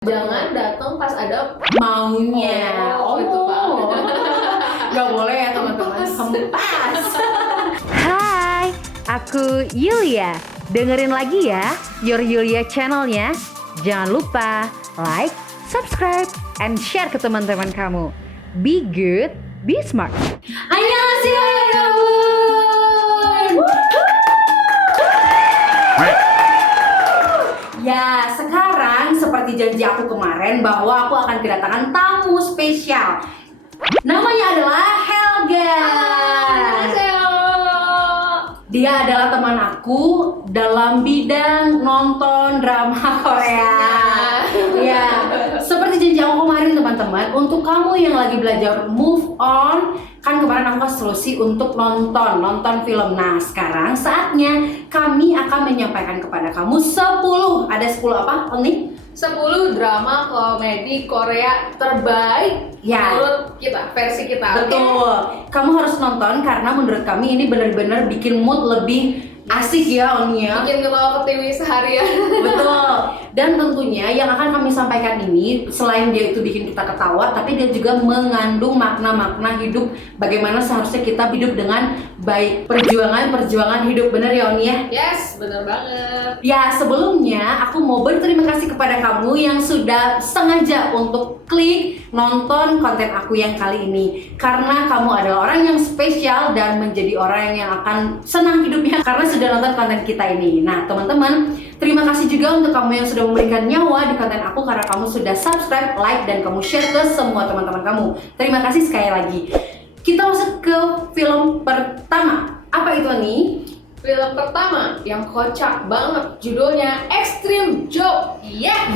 Jangan datang pas ada maunya. itu Pak. Gak boleh ya teman-teman. Hempas. Hai, aku Yulia. Dengerin lagi ya Your Yulia channelnya. Jangan lupa like, subscribe, and share ke teman-teman kamu. Be good, be smart. Annyeonghaseyo 여러분. Ya, sekarang seperti janji aku kemarin bahwa aku akan kedatangan tamu spesial. Namanya adalah Helga. Annyeonghaseyo. Dia adalah teman aku dalam bidang nonton drama Korea. Ya, seperti janji aku kemarin teman-teman, untuk kamu yang lagi belajar move on, kan kemarin aku kasih solusi untuk nonton film. Nah, sekarang saatnya kami akan menyampaikan kepada kamu 10. Ada 10 apa, Oni? 10 drama komedi Korea terbaik Ya. menurut kita, versi kita. Betul. Kamu harus nonton karena menurut kami ini benar-benar bikin mood lebih asik ya, Oni ya. Bikin ketawa ke TV seharian. Betul. Dan tentunya yang akan kami sampaikan ini selain dia itu bikin kita ketawa, tapi dia juga mengandung makna-makna hidup, bagaimana seharusnya kita hidup dengan baik. Perjuangan hidup, bener ya Oni ya? Yes, bener banget. Ya, sebelumnya aku mau berterima kasih kepada kamu yang sudah sengaja untuk klik nonton konten aku yang kali ini. Karena kamu adalah orang yang spesial dan menjadi orang yang akan senang hidupnya karena sudah nonton konten kita ini. Nah, teman-teman, terima kasih juga untuk kamu yang sudah memberikan nyawa di konten aku karena kamu sudah subscribe, like, dan kamu share ke semua teman-teman kamu. Terima kasih sekali lagi. Kita masuk ke film pertama. Apa itu nih? Film pertama yang kocak banget, judulnya Extreme Job. Yeah,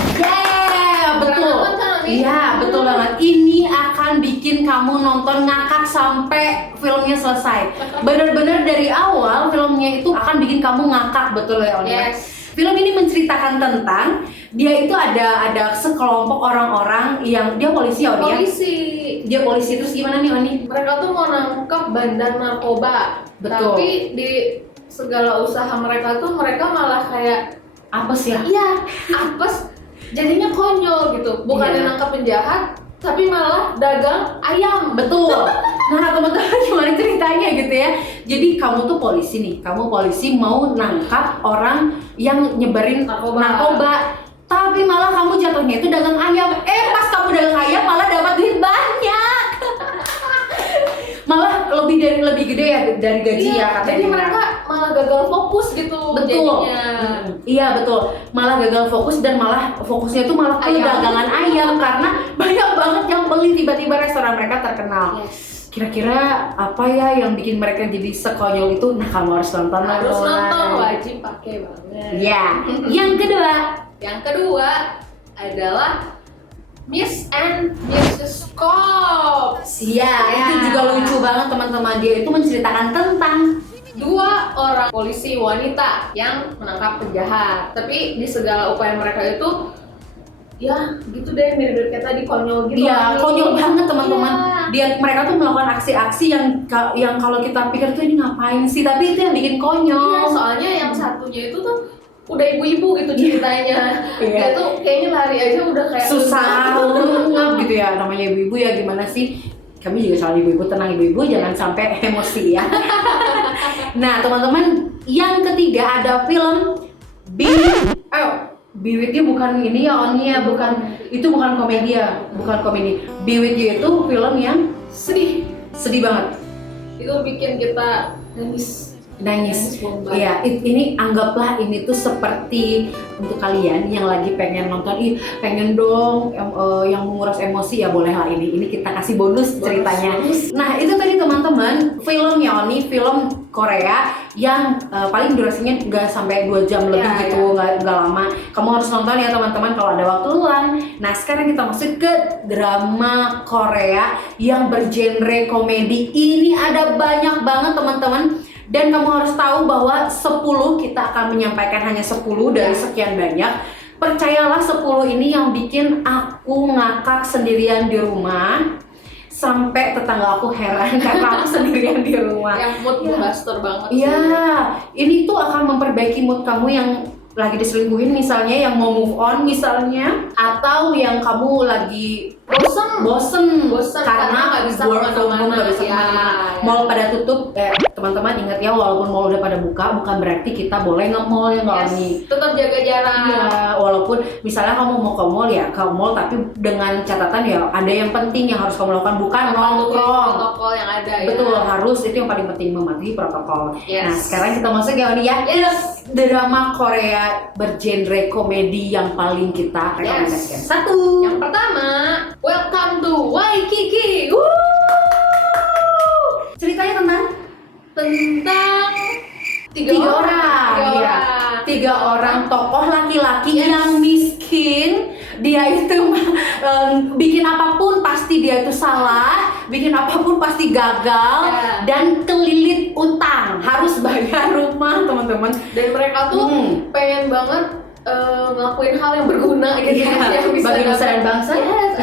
betul. Pernah nonton nih? Iya, betul banget. Ini akan bikin kamu nonton ngakak sampai filmnya selesai. Bener-bener dari awal filmnya itu akan bikin kamu ngakak, betul ya Oni? Yes. Film ini menceritakan tentang dia itu ada sekelompok orang-orang yang dia polisi ya Oni ya? Polisi. Dia polisi, terus gimana nih Oni? Mereka tuh mau nangkep bandar narkoba. Betul. Tapi di segala usaha mereka tuh mereka malah kayak Apa sih ya? iya, apes, jadinya konyol gitu. Bukannya Iya. nangkep penjahat, tapi malah dagang ayam. Betul. Nah, teman-teman gimana ceritanya gitu ya. Jadi kamu tuh polisi nih, kamu polisi mau nangkap orang yang nyebarin narkoba. Tapi malah kamu jatuhnya itu dagang ayam. Pas kamu dagang ayam malah dapat duit banyak. Malah lebih gede ya dari gaji Iya, ya katanya. jadi mereka malah gagal fokus gitu. Betul. Jadinya. Iya betul. Malah gagal fokus dan malah fokusnya tuh malah ke Ayam. dagangan ayam karena banyak banget yang beli, tiba-tiba restoran mereka terkenal. Yes. Kira-kira apa ya yang bikin mereka jadi sekonyol itu? Nah, kamu harus nonton. Harus teman-teman. nonton, wajib pakai banget. Ya. Yang kedua, Yang kedua adalah Miss and Mrs. Cops. ya itu juga lucu banget teman-teman. Dia itu menceritakan tentang Dua orang polisi wanita yang menangkap penjahat. Tapi di segala upaya mereka itu ya gitu deh, mirip-mirip kayak tadi, konyol gitu. dia konyol banget teman-teman. Iya. Mereka tuh melakukan aksi-aksi yang kalau kita pikir tuh ini ngapain sih, tapi itu yang bikin konyol. Iya, soalnya yang satunya itu tuh udah ibu-ibu gitu ceritanya. Iya. Dia tuh kayaknya lari aja udah kayak Susah ngap gitu ya, namanya ibu-ibu ya, gimana sih, kami juga soal ibu-ibu, tenang ibu-ibu, jangan sampai emosi ya. Nah teman-teman, yang ketiga ada film Be With You. Bukan ini ya Oni ya, itu bukan komedi ya, bukan komedi. Be With You itu film yang sedih banget, itu bikin kita nangis. nangis. Bomba. Iya, ini anggaplah ini tuh seperti untuk kalian yang lagi pengen nonton, pengen dong yang menguras emosi, ya bolehlah ini kita kasih bonus ceritanya. Nah itu tadi teman-teman film ya Oni, film Korea yang paling durasinya nggak sampai 2 jam lebih Ya, gitu, nggak lama. Kamu harus nonton ya teman-teman kalau ada waktu luang. Nah sekarang kita masuk ke drama Korea yang bergenre komedi. Ini ada banyak banget teman-teman. Dan kamu harus tahu bahwa 10 kita akan menyampaikan hanya 10 dari sekian banyak. Percayalah 10 ini yang bikin aku ngakak sendirian di rumah. Sampai tetangga aku heran karena aku sendirian di rumah. Yang mood buster banget. Iya, ini tuh akan memperbaiki mood kamu yang lagi diselingkuhin misalnya, yang mau move on misalnya, atau yang kamu lagi bosen karena nggak bisa work from home, nggak bisa Ya, kemana-mana, ya. mall pada tutup. Teman-teman ingat ya, walaupun mall udah pada buka bukan berarti kita boleh nge-mall ya nggak nih. Tetap jaga jarak. Iya, walaupun misalnya kamu mau ke mall ya ke mall, tapi dengan catatan ya ada yang penting yang harus kamu lakukan, bukan nongkrong. Protokol yang ada ya. Betul, harus, itu yang paling penting, mematuhi protokol. Yes. Nah, sekarang kita masuk ya Oni ya. Yes. Drama Korea bergenre komedi yang paling kita rekomendasikan. Yes. Satu. Yang pertama, Welcome to Waikiki. Ceritanya tentang tiga orang. Iya. Tiga orang tokoh laki-laki yang miskin. Dia itu bikin apapun pasti dia itu salah, bikin apapun pasti gagal, dan kelilit utang, harus bayar rumah teman-teman. Dan mereka tuh pengen banget ngelakuin hal yang berguna gitu, yang bisa bagi nusa dan bangsa. Yes,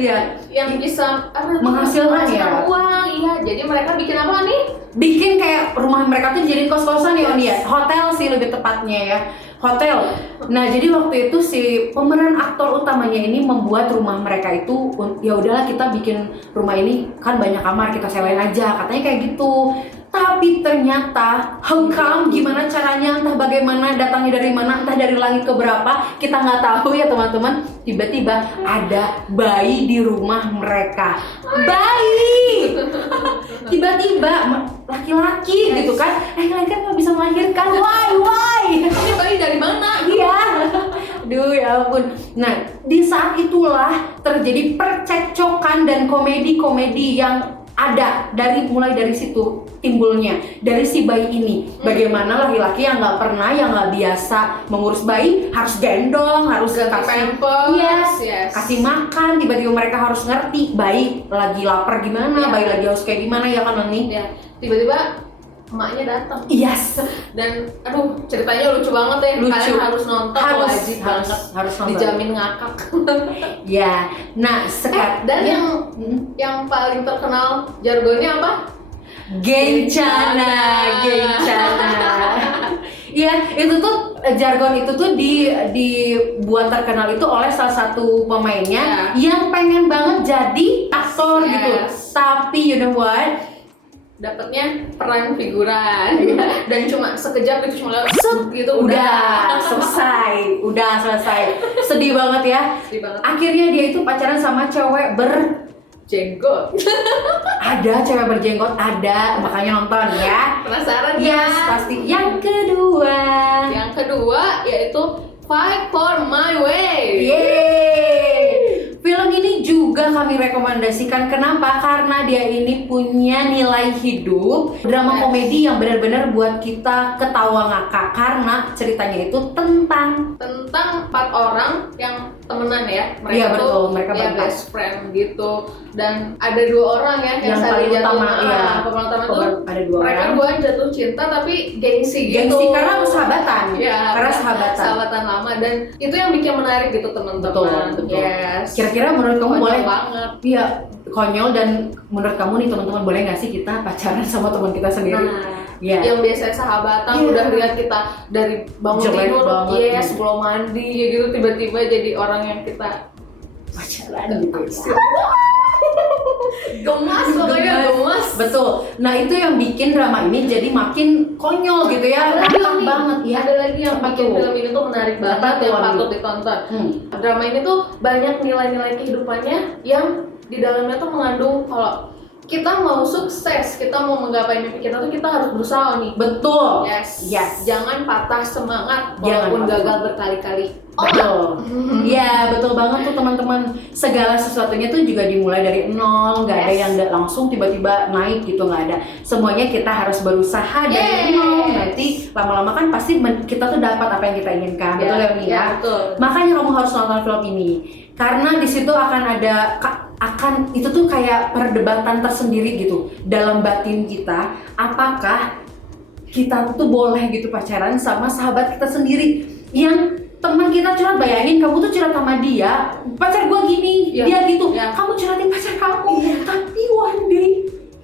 Iya. yang bisa Menghasilkan ya. uang. Iya, jadi mereka bikin apa nih? Bikin kayak rumah mereka tuh jadi kos-kosan ya Oni ya, hotel sih lebih tepatnya ya, hotel. Nah jadi waktu itu si pemeran aktor utamanya ini membuat rumah mereka itu, ya udahlah kita bikin rumah ini kan banyak kamar, kita sewain aja, katanya kayak gitu. Tapi ternyata hengkang, gimana caranya, entah bagaimana, datangnya dari mana, entah dari langit ke berapa, kita nggak tahu ya teman-teman. Tiba-tiba ada bayi di rumah mereka. Bayi! Tiba-tiba laki-laki gitu kan, kalian kan nggak bisa melahirkan, why? Ini bayi dari mana? Iya. Duh ya ampun. Nah di saat itulah terjadi percekcokan dan komedi-komedi yang ada mulai dari situ timbulnya, dari si bayi ini. Bagaimana laki-laki yang nggak pernah, yang nggak biasa mengurus bayi, harus gendong, harus Ganti pampers, yes. kasih makan. Tiba-tiba mereka harus ngerti bayi lagi lapar gimana, bayi lagi haus kayak gimana ya kan Nani? Ya, tiba-tiba emaknya datang. Yes. Dan aduh, ceritanya lucu banget ya. Lucu. Kalian harus nonton, wajib harus banget. nonton. Dijamin ngakak. Ya. Nah sekarang Dan yang paling terkenal jargonnya apa? Gencana. Iya, itu tuh jargon itu tuh dibuat terkenal itu oleh salah satu pemainnya yang pengen banget jadi aktor gitu. Tapi you know what? Dapatnya peran figuran dan cuma sekejap gitu, cuma lewat gitu udah selesai. Sedih banget ya. Sedih banget. Akhirnya dia itu pacaran sama cewek Jenggot. ada cewek berjenggot, ada, makanya nonton ya. Penasaran Yes, ya? pasti. Yang kedua yaitu Fight for My Way. yeay. Film ini juga kami rekomendasikan. Kenapa? Karena dia ini punya nilai hidup, drama komedi yang benar-benar buat kita ketawa ngakak. Karena ceritanya itu tentang 4 orang yang temenan ya. Mereka Iya, betul, mereka ya, berempat. best friend gitu. Dan ada 2 orang ya yang paling saling utama. Iya, pemeran utama tuh ada 2 mereka orang. berdua jatuh cinta tapi gengsi gitu. Gengsi karena sahabatan. Ya, Karena sahabatan. lama, dan itu yang bikin menarik gitu teman-teman. Betul. Yes. Kira-kira menurut kamu Konyol boleh? banget. Iya, konyol. Dan menurut kamu nih teman-teman, boleh nggak sih kita pacaran sama teman kita sendiri? Iya. Yang biasanya sahabatan udah lihat kita dari bangun Jelek tidur, banget. sebelum mandi ya gitu, tiba-tiba jadi orang yang kita Pacaran gitu. gemas, pokoknya gemas. Betul. Nah itu yang bikin drama ini jadi makin konyol gitu ya. Ngakak banget ya. Ada lagi yang bikin Betul. film ini tuh menarik banget, Betul. yang patut ditonton. Drama ini tuh banyak nilai-nilai kehidupannya yang di dalamnya tuh mengandung kalau kita mau sukses, kita mau menggapai mimpi kita tuh kita harus berusaha nih. Betul. Yes. Jangan patah semangat Jangan walaupun patah. gagal berkali-kali. Betul. Iya, betul banget tuh teman-teman. Segala sesuatunya tuh juga dimulai dari nol, nggak ada yang langsung tiba-tiba naik gitu, nggak ada. Semuanya kita harus berusaha dari nol. Nanti lama-lama kan pasti kita tuh dapat apa yang kita inginkan. Betul ya, Mia? Ya, betul. Makanya kamu harus nonton film ini. Karena di situ itu tuh kayak perdebatan tersendiri gitu dalam batin kita. Apakah kita tuh boleh gitu pacaran sama sahabat kita sendiri yang teman kita curhat? Bayangin kamu tuh curhat sama dia, pacar gua gini, dia gitu. Kamu curhatin pacar kamu, tapi one day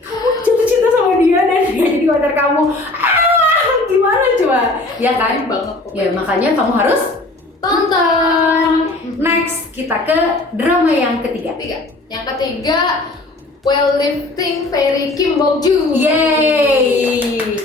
kamu jatuh cinta sama dia dan dia jadi pacar kamu. Gimana coba, ya kan? banget Ya makanya kamu harus tonton. Next kita ke drama yang ketiga. Yang ketiga, Weightlifting Fairy Kim Bok Joo. Yeay.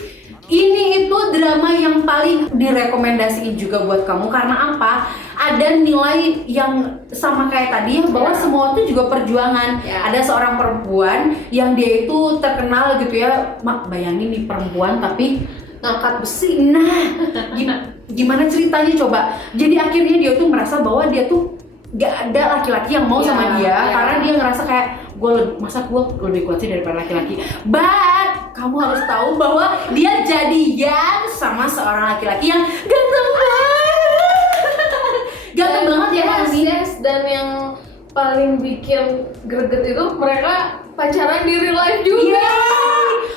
Ini itu drama yang paling direkomendasiin juga buat kamu karena apa? Ada nilai yang sama kayak tadi bahwa semua itu juga perjuangan. Ada seorang perempuan yang dia itu terkenal gitu ya. Bayangin nih perempuan tapi ngangkat besi. Nah, gimana ceritanya coba? Jadi akhirnya dia tuh merasa bahwa dia tuh gak ada laki-laki yang mau sama dia karena dia ngerasa kayak masa gue lebih kuat sih daripada laki-laki. But kamu harus tahu bahwa dia jadian sama seorang laki-laki yang ganteng banget ya kan? Dan yang paling bikin greget itu mereka pacaran di real life juga.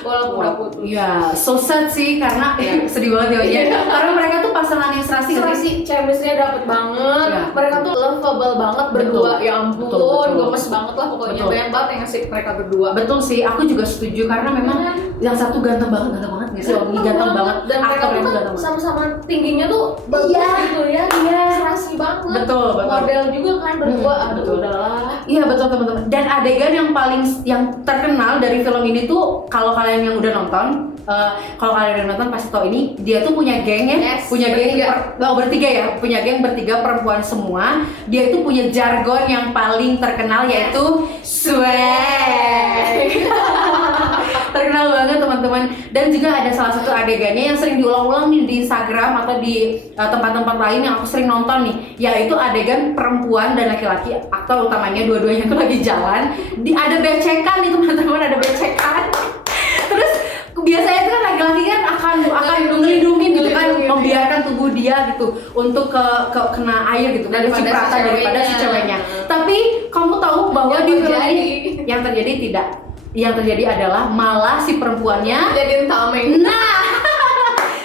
Walaupun udah putus. Ya, so sad sih karena sedih banget ya. Karena mereka tuh pasangan yang serasi, chemistry-nya dapet banget. Mereka tuh lovable banget berdua. Ya ampun, gemes banget lah pokoknya. Banyak banget yang ngasih mereka berdua. Betul sih, aku juga setuju karena memang yang satu ganteng banget nggak sih? Ganteng banget. Dan mereka tuh kan sama-sama tingginya tuh bagus gitu ya. Serasi banget. Betul. Model juga kan berdua. Aduh, udahlah. Iya betul teman-teman. Dan adegan yang terkenal dari film ini tuh kalau kalian yang udah nonton, pasti tau ini dia tuh punya geng ya, punya geng bertiga ya, punya geng bertiga perempuan semua. Dia itu punya jargon yang paling terkenal yaitu swag. Terkenal banget teman-teman. Dan juga ada salah satu adegannya yang sering diulang-ulang nih di Instagram atau di tempat-tempat lain yang aku sering nonton nih, yaitu adegan perempuan dan laki-laki, aktor utamanya dua-duanya tuh lagi jalan, ada becekan nih teman-teman, ada becekan. Terus biasanya itu kan laki-laki kan akan melindungi gitu kan, membiarkan tubuh dia gitu untuk kena air gitu dari cipratan daripada si ceweknya. Tapi kamu tahu bahwa di film ini yang terjadi tidak. Yang terjadi adalah malah si perempuannya jadiin tameng. Nah,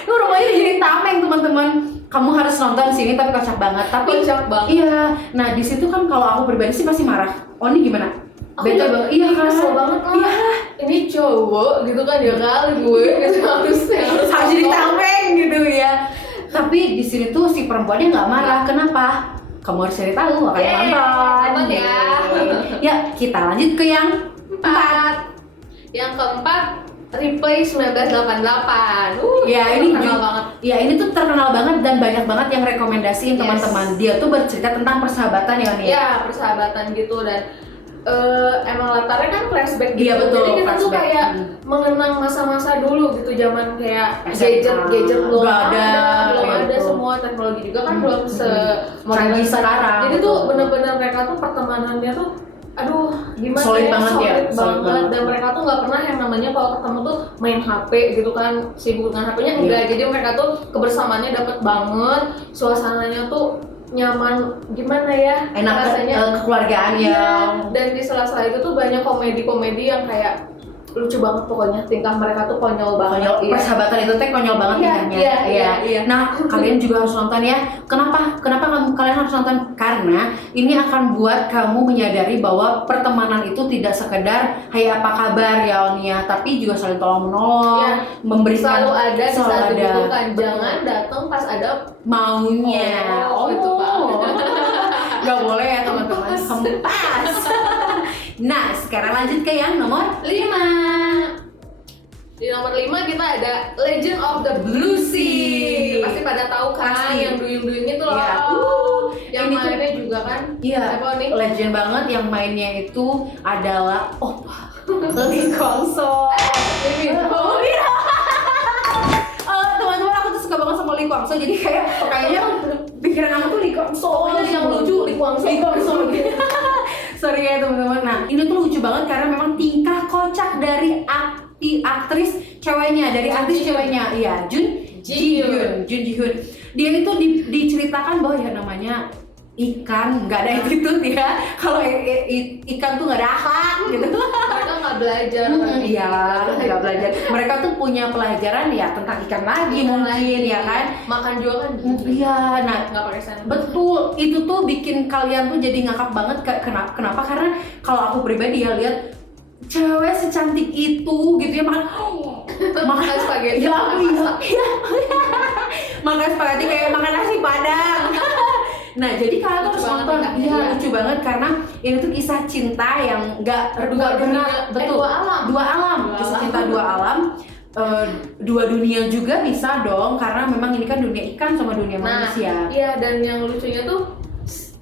rumahnya jadi tameng teman-teman. Kamu harus nonton sini tapi kocak banget. Iya. Nah di situ kan kalau aku pribadi sih pasti marah. Oh ini gimana? Bete banget. Iya kan. Kesel banget lah. Iya. Ini cowok gitu kan ya kali gue gitu harus jadi tameng gitu ya. Tapi di sini tuh si perempuannya nggak marah. Kenapa? Kamu harus cari tahu makanya nonton ya. Ya kita lanjut ke yang 4. Yang keempat, Replay 1988. Ya ini terkenal banget. Ya ini tuh terkenal banget dan banyak banget yang rekomendasiin teman-teman. Dia tuh bercerita tentang persahabatan ya nih. Ya persahabatan gitu dan emang latarnya kan flashback gitu. Iya betul. Jadi kita tuh kayak mengenang masa-masa dulu gitu, zaman kayak gadget belum ada semua teknologi juga kan belum canggih sekarang. Jadi tuh benar-benar mereka tuh pertemanannya tuh aduh gimana solid banget. Dan mereka tuh nggak pernah yang namanya kalau ketemu tuh main HP gitu kan, sibuk dengan HP-nya enggak. Jadi mereka tuh kebersamaannya dapet banget, suasananya tuh nyaman, gimana ya, enak rasanya, kekeluargaan ya. Dan di sela-sela itu tuh banyak komedi-komedi yang kayak lucu banget pokoknya, tingkah mereka tuh konyol banget. Persahabatan itu teh konyol banget tingkahnya. Iya. Nah, kalian juga harus nonton ya. Kenapa kalian harus nonton? Karena ini akan buat kamu menyadari bahwa pertemanan itu tidak sekedar hai apa kabar ya Onia, tapi juga saling tolong menolong, memberikan selalu ada di saat dibutuhkan. Jangan datang pas ada maunya. Itu Pak. Gak boleh ya teman-teman. Pas. Nah, sekarang lanjut ke yang nomor 5. Di nomor 5 kita ada Legend of the Blue Sea. Pasti pada tahu kan yang duyung-duyung itu loh. Yang mainnya juga kan. Iya. Legend banget, yang mainnya itu adalah Lee Kwang Soo. Teman-teman, aku tuh suka banget sama Lee Kwang Soo, jadi kayaknya pikiran aku tuh Lee Kwang Soo yang lucu, Lee Kwang Soo gitu. Sorry ya teman-teman. Nah, ini tuh lucu banget karena memang tingkah kocak dari aktris ceweknya, iya, Jun Ji Hyun. Dia itu diceritakan bahwa ya namanya ikan, nggak ada attitude ya. Kalau ikan tuh nggak ada akhlak gitu. Mereka nggak belajar. Iya, nggak belajar. Mereka tuh punya pelajaran ya tentang ikan lagi mungkin ya kan. Makan juga kan. Iya, nah nggak pakai sendok. Betul, itu tuh bikin kalian tuh jadi ngakak banget. Kenapa? Karena kalau aku pribadi ya lihat cewek secantik itu gitu ya makan spaghetti. Iya. makan spaghetti kayak makan nasi padang. Nah, jadi kalian tuh harus Lucu banget, nonton. Kak. Iya, Iya. lucu banget karena ini tuh kisah cinta yang nggak Dua dunia, betul. dua alam. Dua alam. Dua Kisah alam. cinta dua alam. Dua dunia juga bisa dong, karena memang ini kan dunia ikan sama dunia manusia. Iya, dan yang lucunya tuh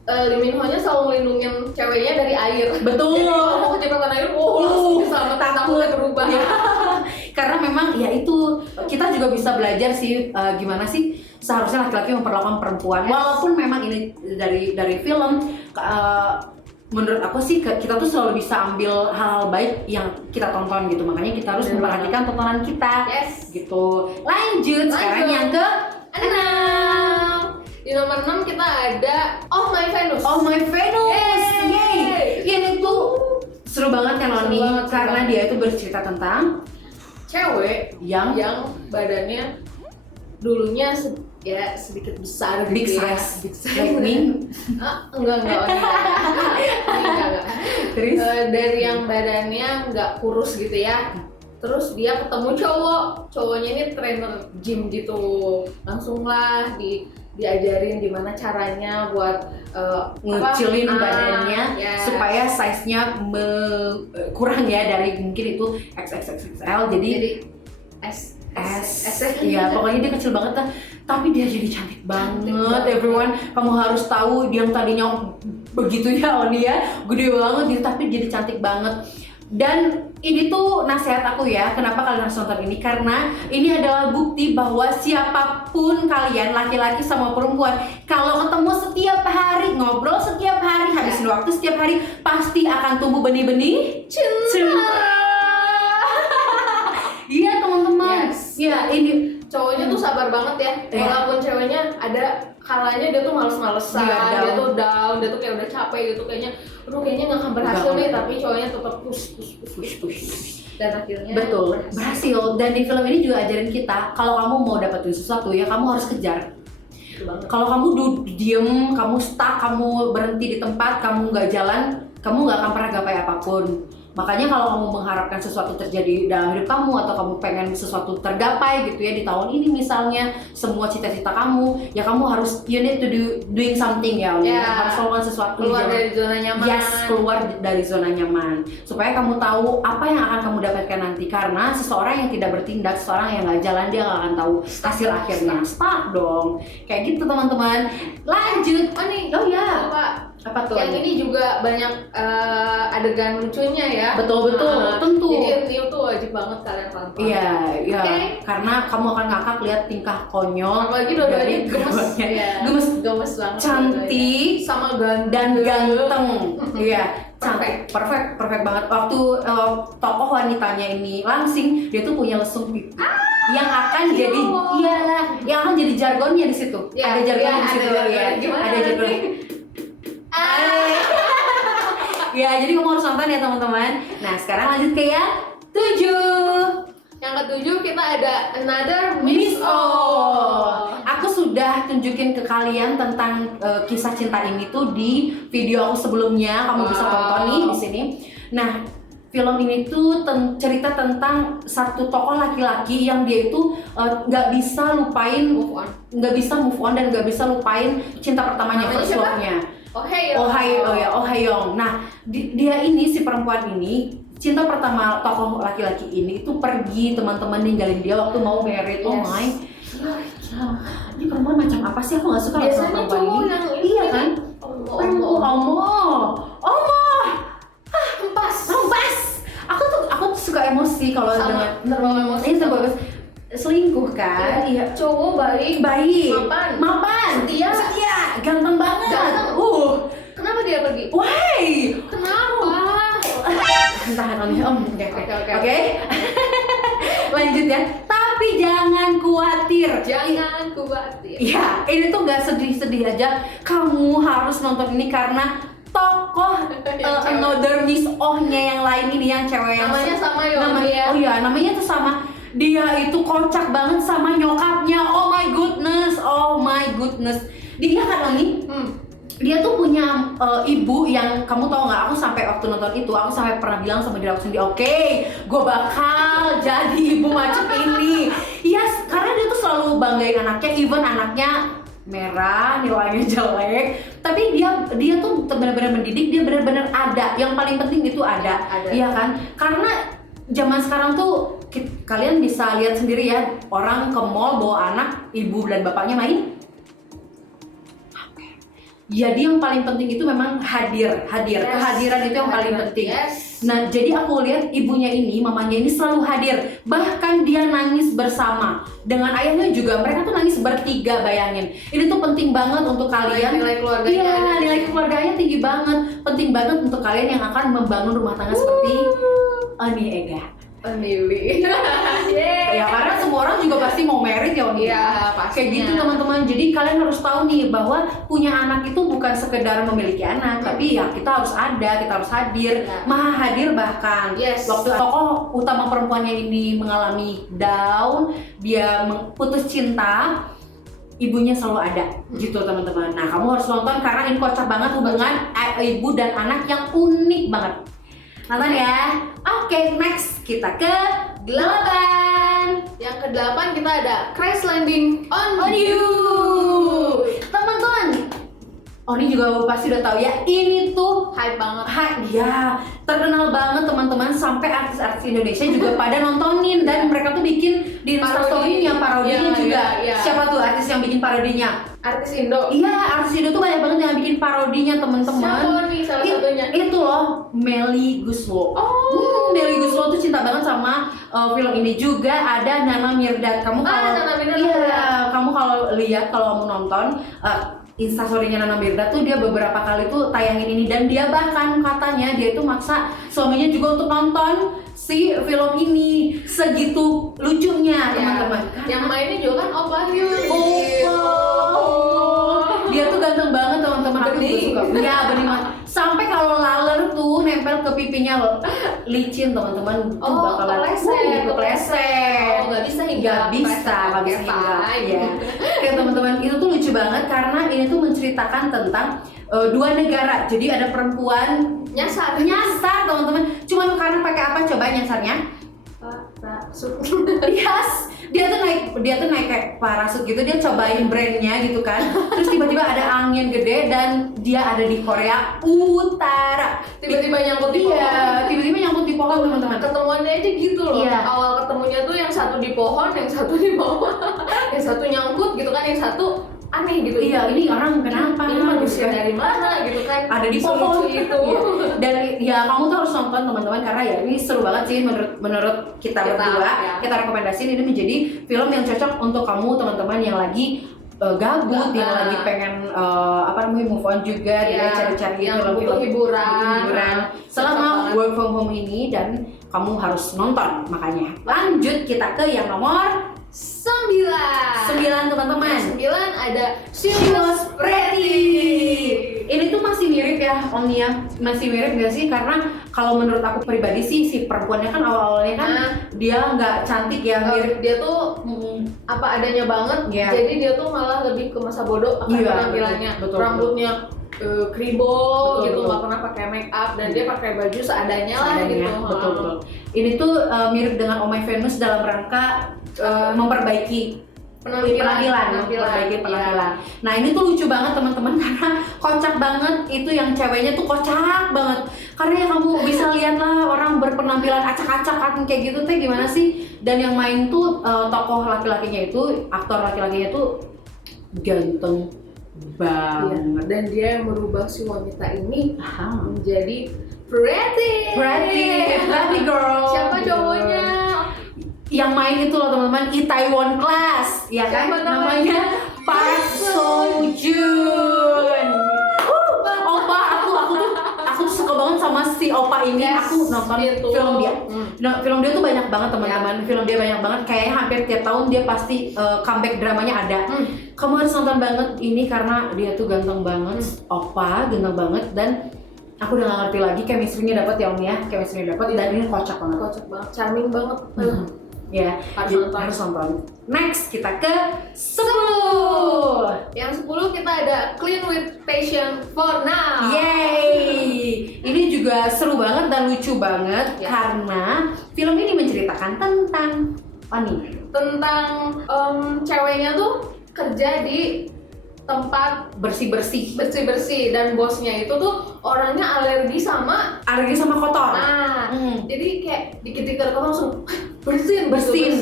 Lee Min Ho-nya selalu melindungi ceweknya dari air. Betul. Jadi kalau mau kejebak air, langsung diselamatkan, takutnya berubah. Ya. Karena memang ya itu kita juga bisa belajar sih gimana sih seharusnya laki-laki memperlakukan perempuan. Yes. Walaupun memang ini dari film, menurut aku sih kita tuh selalu bisa ambil hal-hal baik yang kita tonton gitu. Makanya kita harus Bener memperhatikan tontonan kita. Yes. Gitu. Lanjut sekarang yang ke 6. Di nomor 6 kita ada Oh My Venus. Oh My Venus. Yeay. Yay. Ini tuh seru banget kan Seru Loni, banget, seru karena banget. dia itu bercerita tentang Cewek yang badannya dulunya sedikit besar big gitu ya. size, Big size. like me. Enggak. Ini enggak. Terus Dari yang badannya nggak kurus gitu ya. Terus dia ketemu cowoknya ini trainer gym gitu. Langsung lah diajarin gimana caranya buat ngecilin badannya ya. supaya size-nya kurang ya dari mungkin itu XXXL jadi S ya pokoknya dia kecil banget tapi dia jadi cantik banget banget. everyone. Kamu harus tahu dia yang tadinya begitu ya Oni ya gede banget gitu tapi jadi cantik banget. Dan ini tuh nasihat aku ya, kenapa kalian harus nonton ini? Karena ini adalah bukti bahwa siapapun kalian, laki-laki sama perempuan, kalau ketemu setiap hari, ngobrol setiap hari, habisin waktu setiap hari, pasti akan tumbuh benih-benih cinta. Iya teman-teman. Yes. Ya ini cowoknya tuh sabar banget ya. Iya. Walaupun ceweknya ada kalanya dia tuh males-malesan, Iya, dia tuh down, dia tuh kayak udah capek gitu kayaknya nggak akan berhasil Nggak. nih, tapi cowoknya tetap push. Dan akhirnya betul berhasil. Dan di film ini juga ajarin kita kalau kamu mau dapetin sesuatu ya kamu harus kejar. Gitu banget. Kalau kamu diem, kamu stuck, kamu berhenti di tempat, kamu nggak jalan, kamu nggak akan pernah gapai apapun. Makanya kalau kamu mengharapkan sesuatu terjadi dalam hidup kamu atau kamu pengen sesuatu tergapai gitu ya di tahun ini misalnya semua cita-cita kamu, ya kamu harus you need to doing something ya, harus melakukan sesuatu keluar dari zona nyaman. Yes, keluar dari zona nyaman supaya kamu tahu apa yang akan kamu dapatkan nanti. Karena seseorang yang tidak bertindak, seseorang yang nggak jalan, dia nggak akan tahu hasil akhirnya. Stuck dong, kayak gitu teman-teman. Lanjut. Oh nih, Oh ya, Pak. apa tuh? Yang ini juga banyak adegan lucunya ya. Betul, tentu. Jadi ini tuh wajib banget kalian tonton. Iya, iya. Oke. Karena kamu akan ngakak lihat tingkah konyol Apalagi dua-duanya dari gemes, keduanya. ya. Gemes, banget. cantik, sama ganteng. dan ganteng. Iya, Perfect. perfect banget. Waktu tokoh wanitanya ini langsing, dia tuh punya lesung pipi. Yang akan jadi yang akan jadi jargonnya di situ. Ya, ada jargonnya ya, di situ ada jargonnya. ya. Gimana Ada jargonnya. nanti? Ya, jadi kamu harus nonton ya teman-teman. Nah, sekarang lanjut ke yang 7. Yang ketujuh kita ada Another Miss Miss O. O. Aku sudah tunjukin ke kalian tentang kisah cinta ini tuh di video aku sebelumnya. Kamu bisa tonton nih di sini. Nah, film ini tuh cerita tentang satu tokoh laki-laki yang dia itu nggak bisa lupain, nggak bisa move on dan nggak bisa lupain cinta pertamanya, Namanya first siapa? love-nya. Oh Hae-yong. Nah, dia ini si perempuan ini cinta pertama tokoh laki-laki ini itu pergi, teman-teman ninggalin dia waktu mau married. Oh Yes. my, ini perempuan macam apa sih? Aku nggak suka sama Biasanya perempuan cowok ini. yang Iya kan? Empas. Aku tuh suka emosi kalau Sama, dengan terbawa emosi. Ini terbawa emosi. Selingkuh kan? Iya. Cowok baik. Mapan. Setia. Ganteng banget. Ganteng. Kenapa dia pergi? Why? Kenapa? Tahan Om. Oke. Lanjut ya. Tapi jangan khawatir. Jangan khawatir. Iya, ini tuh nggak sedih-sedih aja. Kamu harus nonton ini karena tokoh Another Miss Oh-nya yang lain ini yang cewek yang Namanya sama ya. Oh iya, namanya tuh sama. Dia itu kocak banget sama nyokapnya. Oh my goodness. Dia kan Oni. Dia tuh punya ibu yang kamu tau nggak? Aku sampai waktu nonton itu, aku sampai pernah bilang sama diri aku sendiri, oke, gue bakal jadi ibu macam ini. Yes, karena dia tuh selalu banggain anaknya, even anaknya merah, nilainya jelek, tapi dia tuh benar-benar mendidik, dia benar-benar ada. Yang paling penting itu ada. Iya kan? Karena zaman sekarang tuh kalian bisa lihat sendiri ya, orang ke mall bawa anak, ibu dan bapaknya main. Jadi yang paling penting itu memang hadir. Kehadiran itu yang paling penting. Nah, jadi aku lihat ibunya ini, mamanya ini selalu hadir. Bahkan dia nangis bersama dengan ayahnya juga. Mereka tuh nangis bertiga, bayangin. Ini tuh penting banget untuk kalian. Nilai keluarganya. Iya, nilai keluarganya tinggi banget. Penting banget untuk kalian yang akan membangun rumah tangga seperti Oni Ega. Onili. Ya karena semua orang juga pasti mau married ya Oni. Iya, pastinya. Kayak gitu teman-teman. Jadi kalian harus tahu nih bahwa punya anak itu bukan sekedar memiliki anak, tapi ya kita harus ada, kita harus hadir, maha hadir bahkan. Waktu tokoh utama perempuannya ini mengalami down, dia putus cinta, ibunya selalu ada gitu teman-teman. Nah kamu harus nonton karena ini kocak banget hubungan ibu dan anak yang unik banget. Nonton ya. Oke, next kita ke 8. Yang ke-8 kita ada Crash Landing on You. Teman-teman, Oni juga pasti udah tahu ya, ini tuh hype banget. Ya, terkenal banget teman-teman, sampai artis-artis Indonesia juga pada nontonin dan mereka tuh bikin di Instastory-nya parodinya juga. Siapa tuh artis yang bikin parodinya? Artis Indo. Iya, artis Indo tuh banyak banget yang bikin parodinya teman-teman. Siapa nih salah satunya? Itu loh, Melly Guslo. Melly Guslo tuh cinta banget sama film ini. Juga ada Nana Mirdad. Kamu kalau kamu kalau lihat, kalau mau nonton Instastory-nya Nana Mirdad tuh, dia beberapa kali tuh tayangin ini, dan dia bahkan katanya dia tuh maksa suaminya juga untuk nonton si film ini. Segitu lucunya teman-teman. Yang mainnya juga kan Opa Hyun. Dia tuh ganteng banget teman-teman. Aku juga suka. Iya, bening banget. Sampai kalau laler tuh nempel ke pipinya loh, licin teman-teman. Kepleset. Nggak bisa hingga. Ya. Oke teman-teman, itu tuh lucu banget karena ini tuh menceritakan tentang dua negara. Jadi ada perempuan nyasar teman-teman. Cuman karena pakai apa coba nyasarnya? Parasut. Yes, dia tuh naik kayak parasut gitu, dia cobain brandnya gitu kan. Terus tiba-tiba ada angin gede dan dia ada di Korea Utara. Tiba-tiba nyangkut di pohon. Tiba-tiba nyangkut di pohon teman-teman. Ketemuannya aja gitu loh. Iya. Awal ketemunya tuh yang satu di pohon, yang satu di bawah, yang satu nyangkut gitu kan, yang satu aneh gitu. Iya, ini orang kenapa? Ini manusia dari mana gitu kan? Ada di pohon itu. Iya. Dan ya kamu tuh harus nonton teman-teman karena ya ini seru banget sih menurut kita berdua. Kita rekomendasiin ini menjadi film yang cocok untuk kamu teman-teman yang lagi gabut, yang lagi pengen move on juga, dia cari-cari film-film hiburan selama work from home ini, dan kamu harus nonton. Makanya lanjut kita ke yang nomor 9 teman-teman. 9 ada She Was Pretty. Ini tuh masih mirip ya Omnia, masih mirip gak sih? Karena kalau menurut aku pribadi sih, si perempuannya kan awal-awalnya kan dia nggak cantik ya, mirip dia tuh apa adanya banget. Jadi dia tuh malah lebih ke masa bodoh akan penampilannya. Rambutnya kribo gitu, nggak pernah pakai make up, dan dia pakai baju seadanya lah gitu. Betul. Ini tuh mirip dengan Oh My Venus dalam rangka memperbaiki penampilan. Nah ini tuh lucu banget teman-teman karena kocak banget. Itu yang ceweknya tuh kocak banget. Karena ya kamu bisa lihat lah orang berpenampilan acak-acakan kayak gitu teh gimana sih. Dan yang main tuh tokoh laki-lakinya itu, aktor laki-lakinya tuh ganteng banget. Dan dia yang merubah si wanita ini menjadi pretty girl. Siapa cowoknya? Yang main itu loh teman-teman, Itaewon Class, ya kan? Namanya Park Seo Joon. Opa, aku tuh suka banget sama si opa ini. Aku nonton film dia. Film dia tuh banyak banget teman-teman. Film dia banyak banget. Kayaknya hampir tiap tahun dia pasti comeback dramanya ada. Kamu harus nonton banget ini karena dia tuh ganteng banget. Opa ganteng banget, dan aku udah gak ngerti lagi chemistry-nya dapat ya Om ya. Chemistry-nya dapat dan ini kocak banget. Charming banget. Ya, harus nonton. Next kita ke 10. Yang 10 kita ada Clean with Passion for Now. Yeay. Ini juga seru banget dan lucu banget karena film ini menceritakan tentang Oni? Tentang ceweknya tuh kerja di tempat Bersih-bersih. bersih dan bosnya itu tuh orangnya alergi sama Kotor. jadi kayak dikit-dikit kotor langsung bersihin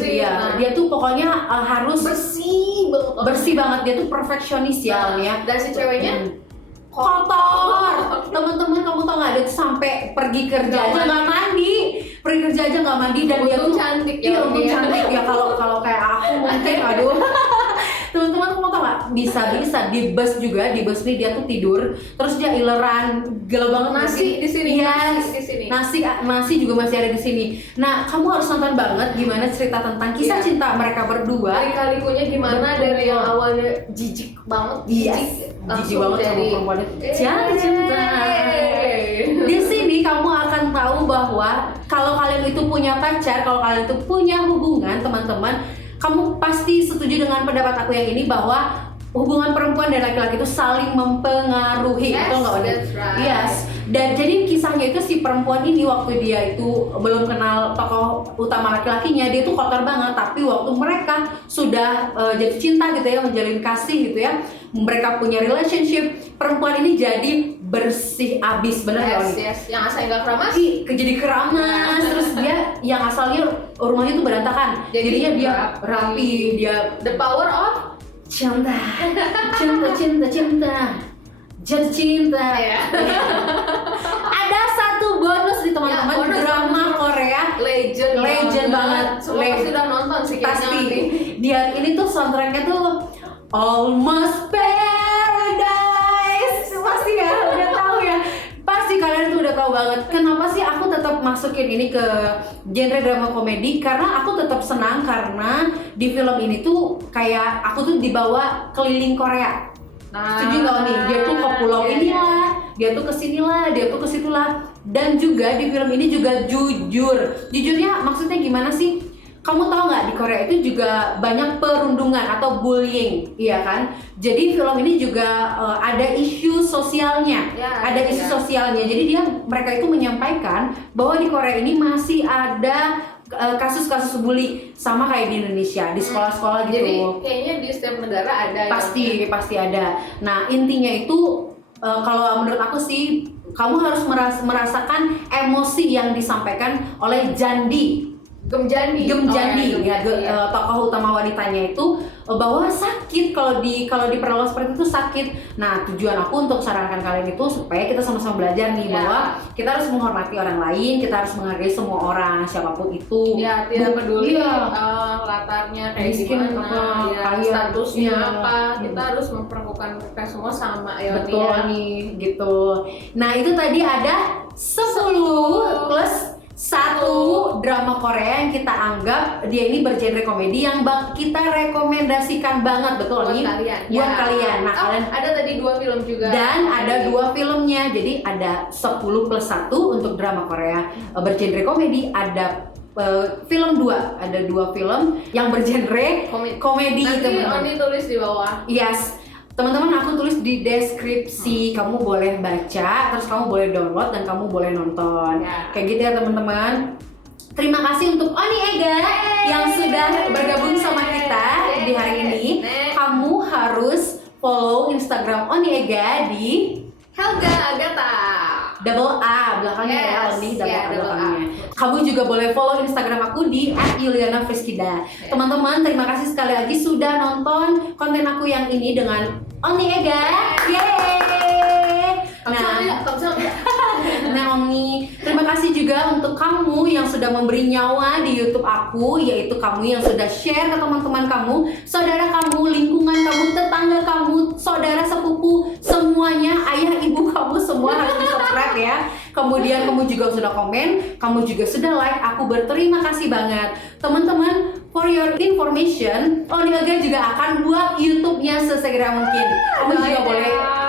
Iya. Dia tuh pokoknya harus bersih banget orangnya. bersih banget. Dia tuh perfeksionis ya, ya. Dan si ceweknya kotor. Teman-teman, kamu tau nggak, dia tuh sampai pergi kerja aja nggak mandi. Pergi kerja aja nggak mandi dan dia untung tuh cantik iya, ya. untung cantik ya. Kalau kayak aku mungkin aduh. Teman-teman, kamu tau nggak, bisa di bus juga, di bus nih dia tuh tidur, terus dia ileran, gila banget. Nasi di sini, Yes. nasi di sini. Nasi juga masih ada di sini. Nah, kamu harus nonton banget gimana cerita tentang kisah Iya. cinta mereka berdua. Kali-kalikunya gimana Betul. dari yang awalnya jijik banget, Jijik langsung banget sama jadi perempuan itu. Jatuh cinta. Di sini kamu akan tahu bahwa kalau kalian itu punya pacar, kalau kalian itu punya hubungan, teman-teman, kamu pasti setuju dengan pendapat aku yang ini bahwa hubungan perempuan dan laki-laki itu saling mempengaruhi. Yes, Betul nggak, Oni? that's right. Yes. Dan jadi kisahnya itu si perempuan ini waktu dia itu belum kenal tokoh utama laki-lakinya, dia tuh kotor banget. Tapi waktu mereka sudah jatuh cinta gitu ya, menjalin kasih gitu ya, mereka punya relationship, perempuan ini jadi bersih abis, bener nggak, Oni? Yes, yang asalnya nggak keramas Jadi keramas, terus dia yang asalnya rumahnya tuh berantakan, jadinya dia rapi, dia the power of cinta, jatuh cinta. ya. Ada satu bonus di teman-teman, Ya, bonus, drama bonus. Korea legend banget. Semua pasti udah nonton sih kayaknya Pasti. nanti. Dia ini tuh soundtracknya tuh Almost Paradise. Pasti ya, udah tahu ya. Pasti kalian tuh udah tahu banget. Kenapa sih aku tetap masukin ini ke genre drama komedi? Karena aku tetap senang karena di film ini tuh kayak aku tuh dibawa keliling Korea. Setuju nggak nih? Dia tuh ke pulau iya, inilah, dia tuh kesinilah, dia tuh kesitulah. Dan juga di film ini juga jujurnya maksudnya gimana sih? Kamu tahu nggak, di Korea itu juga banyak perundungan atau bullying, iya kan? Jadi film ini juga ada isu sosialnya, Ya, ada isu ya. sosialnya. Jadi mereka itu menyampaikan bahwa di Korea ini masih ada kasus-kasus bully sama kayak di Indonesia, di sekolah-sekolah gitu. Jadi kayaknya di setiap negara ada Pasti ada. Nah, intinya itu kalau menurut aku sih, kamu harus merasakan emosi yang disampaikan oleh Jandi. Gemjandi Ya, tokoh utama wanitanya itu bahwa sakit kalau diperlakukan seperti itu sakit. Nah, tujuan aku untuk sarankan kalian itu supaya kita sama-sama belajar nih, Ya. bahwa kita harus menghormati orang lain, kita harus menghargai semua orang siapapun itu. Ya, tidak peduli Iya. latarnya kayak Miskin gimana, apa, ya, kaya, statusnya iya. apa, kita harus memperlakukan mereka semua sama ya. Betul Nia. nih, gitu. Nah, itu tadi ada 10 plus satu drama Korea yang kita anggap dia ini bergenre komedi yang kita rekomendasikan banget, betul Buat nih? kalian. Buat Ya. kalian. Nah, kalian ada tadi 2 film juga. dan ada 2 filmnya, jadi ada 10 plus 1 untuk drama Korea bergenre komedi. Ada film 2, ada 2 film yang bergenre komedi. Nanti teman-teman. Oni tulis di bawah. Yes, teman-teman, aku tulis di deskripsi. Kamu boleh baca, terus kamu boleh download dan kamu boleh nonton. Ya. Kayak gitu ya teman-teman. Terima kasih untuk Oni Ega yang sudah bergabung sama kita di hari ini. Kamu harus follow Instagram Oni Ega di Helga Agatha. double A belakangnya ya, Yes, Oni double ya, A double belakangnya. Kamu juga boleh follow Instagram aku di @yuliana_friskida. Teman-teman, terima kasih sekali lagi sudah nonton konten aku yang ini dengan Oni Ega. Yeay. Nah, Oni, terima kasih juga untuk kamu yang sudah memberi nyawa di YouTube aku, yaitu kamu yang sudah share ke teman-teman kamu, saudara kamu, lingkungan kamu, tetangga kamu, saudara sepupu, semuanya, ayah ibu kamu semua harus di-subscribe ya. Kemudian kamu juga sudah komen, kamu juga sudah like, aku berterima kasih banget. Teman-teman, for your information, Oni Ega juga akan buat YouTube-nya sesegera mungkin.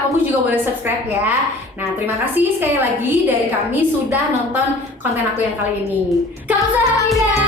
Kamu juga boleh subscribe ya. Nah, terima kasih sekali lagi dari kami sudah nonton konten aku yang kali ini. Kamsahamnida.